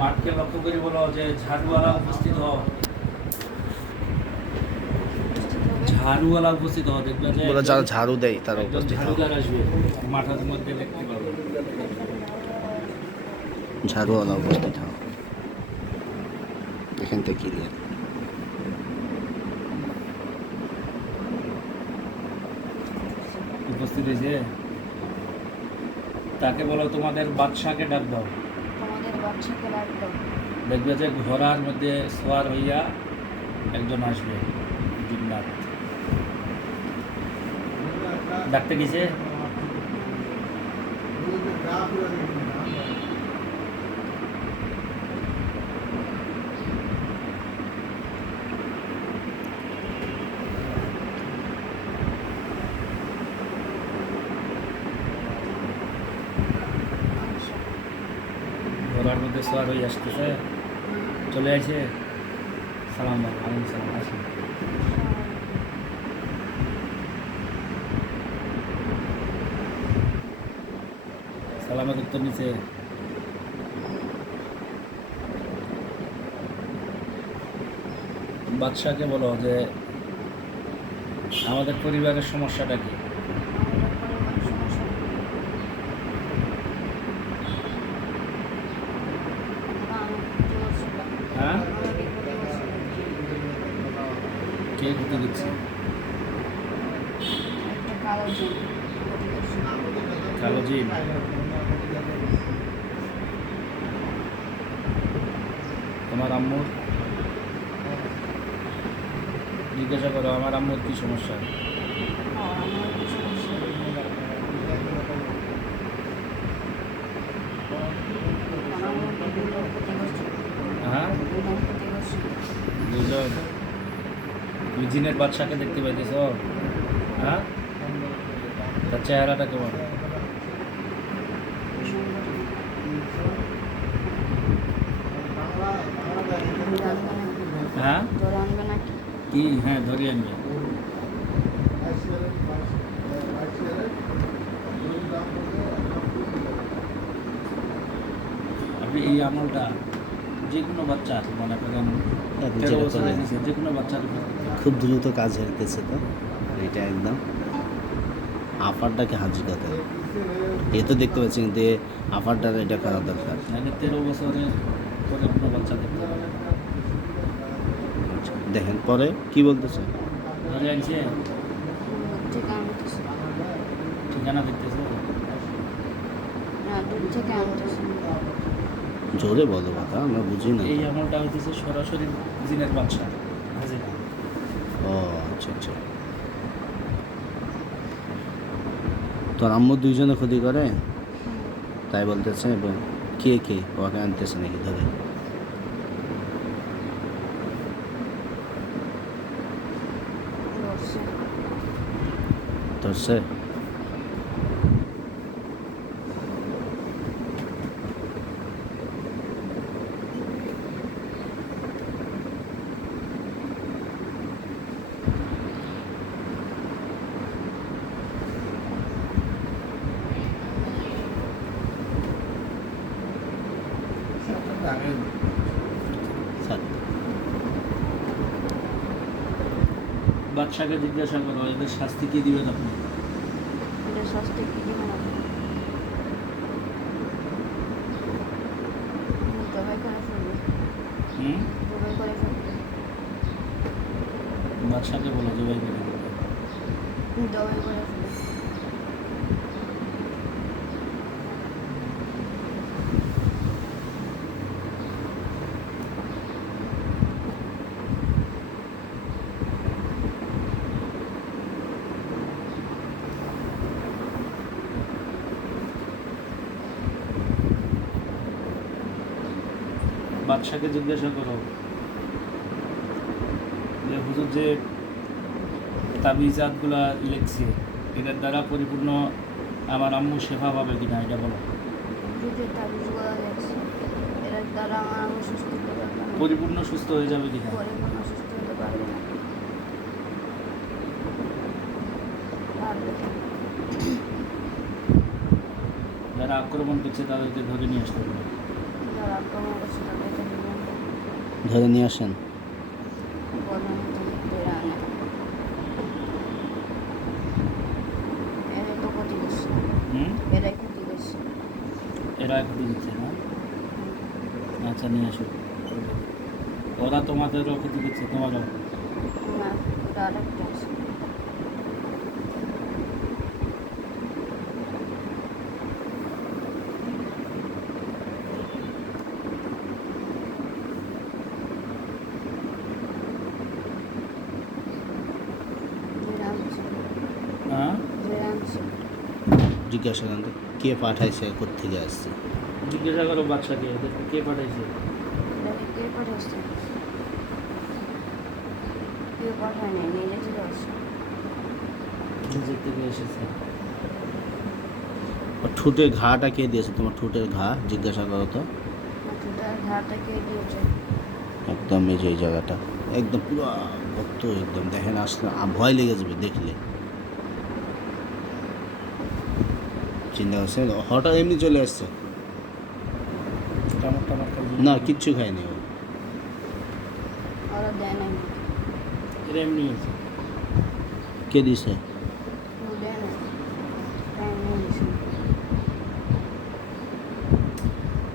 মাঠকে লক্ষ্য করে বলো যে ঝাড়ুওয়ালা উপস্থিত হও। ঝাড়ুওয়ালা উপস্থিত হও দেখবে যে বলে যারা ঝাড়ু দেয় তারা একজন উপস্থিত ঝাড়ুদার আসবে মাঠের মধ্যে দেখতে পাবে। ঝাড়ুওয়ালা উপস্থিত হও। এখান থেকে ক্লিয়ার উপস্থিত হয়েছে? তাকে বলো তোমাদের বাদশাকে ডাক দাও। তোমাদের বাচ্চাকে লাগতো দেখবে যে ঘোড়ার মধ্যে সোয়ার হইয়া একজন আসবে জিন্নাত ডাকতে গেছে? ঘোড়ার মধ্যে সোয়ার হয়ে আসতেছে। চলে আসে। সালাম আলাইকুম সালাম আসুন সালামের উত্তর নিচে। বাদশাকে বলো যে, আমাদের পরিবারের সমস্যাটা কি? কে ক্ষতি দিচ্ছে কালো জিন। তোমার আম্মুর? জিজ্ঞাসা করো আমার আম্মুর কি সমস্যা? হ্যাঁ? দুজন তুমি জিনের বাদশাকে দেখতে পাইতেছ? হ্যাঁ? তার চেহারাটা কেমন? হ্যাঁ? আনবে কি? হ্যাঁ ধরি আমি আপনি এই আমলটা যে কোনো বাচ্চা মনে করেন তেরো বছর যে কোনো বাচ্চার। খুব দ্রুত কাজ হইতেছে তো এটা একদম। আফারটাকে হাজির করতে হবে। এ তো দেখতে পাচ্ছি কিন্তু আফারটার এটা করা দরকার। তেরো বছরের পরে কোনো বাচ্চা দেখতে পাবে আচ্ছা, দেখেন পরে কি বলতেছে? ঠিকানা দেখতেছে। জোরে বলো কথা আমরা বুঝি না এই আমলটা হইতেছে সরাসরি জিনের হাজিরা। ও আচ্ছা আচ্ছা। তোর আম্মু দুইজনে ক্ষতি করে? তাই বলতেছে এবং কে কে? ওকে আনতেছে নাকি? ধরে। ধরছে ধরছে স্যার বাদশাকে জিজ্ঞাসা করো এদের শাস্তি কি দিবেন আপনি? এটা শাস্তি কি দিবেন আপনি? জবাই জবাই বাদশাকে বলো ভাই করে দিবে। জবাই করে বাদশাকে জিজ্ঞাসা করো। যে হুজুর যে তাবিজাতগুলা লিখছে এটার দ্বারা পরিপূর্ণ আমার আম্মু শেফা পাবে কিনা এটা বলো। পরিপূর্ণ সুস্থ হয়ে যাবে কিনা? যারা আক্রমণ করছে তাদেরকে ধরে নিয়ে আসতে হবে। ধরে নিয়ে আসেন। করছে করছে দিচ্ছে আচ্ছা নিয়ে ওরা তোমাদেরও ক্ষতি দিচ্ছে তোমারও না ওটা আরেকটা আছে ধরে আনছে হ্যাঁ? জিজ্ঞাসা করেন কে পাঠাইছে কোথেকে আসছে? জিজ্ঞাসা করো বাচ্চাকে কে পাঠাইছে কে পাঠাচ্ছে কেউ পাঠায় নাই নিজে থেকে আসছে নিজের থেকে এসেছে। ঠোঁটের ঘাটা কে দিয়েছে? তোমার ঠোঁটের ঘা জিজ্ঞাসা করো তো। ঘাটা কে দিয়েছে একদম এই যে জায়গাটা। একদম পুরো ভক্ত একদম দেখেন আসলে ভয় লেগে যাবে দেখলে। চিন্তা করছে হঠাৎ এমনি চলে আসছে। না কিচ্ছু খায়নি ও। কে দিছে?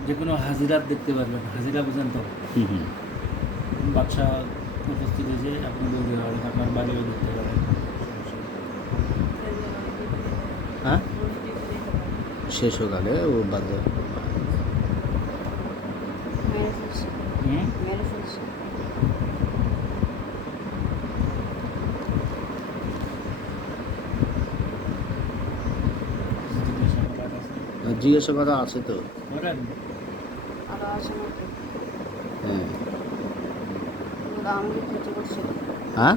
যে কোনো হাজিরাত দেখতে পারবেন। হাজিরা বুঝেন তো? হুম হুম। বাচ্চা উপস্থিত হয়েছে আপনি বলতে পারেন আপনার বাড়িও দেখতে পারেন। হ্যাঁ? শেষ সকালে ও বাদ মেরে ফেলছে। হুম মেরে ফেলছে। জিজ্ঞাসা করা আছে তো। হ্যাঁ। ওরা ক্ষতি করছে। হ্যাঁ?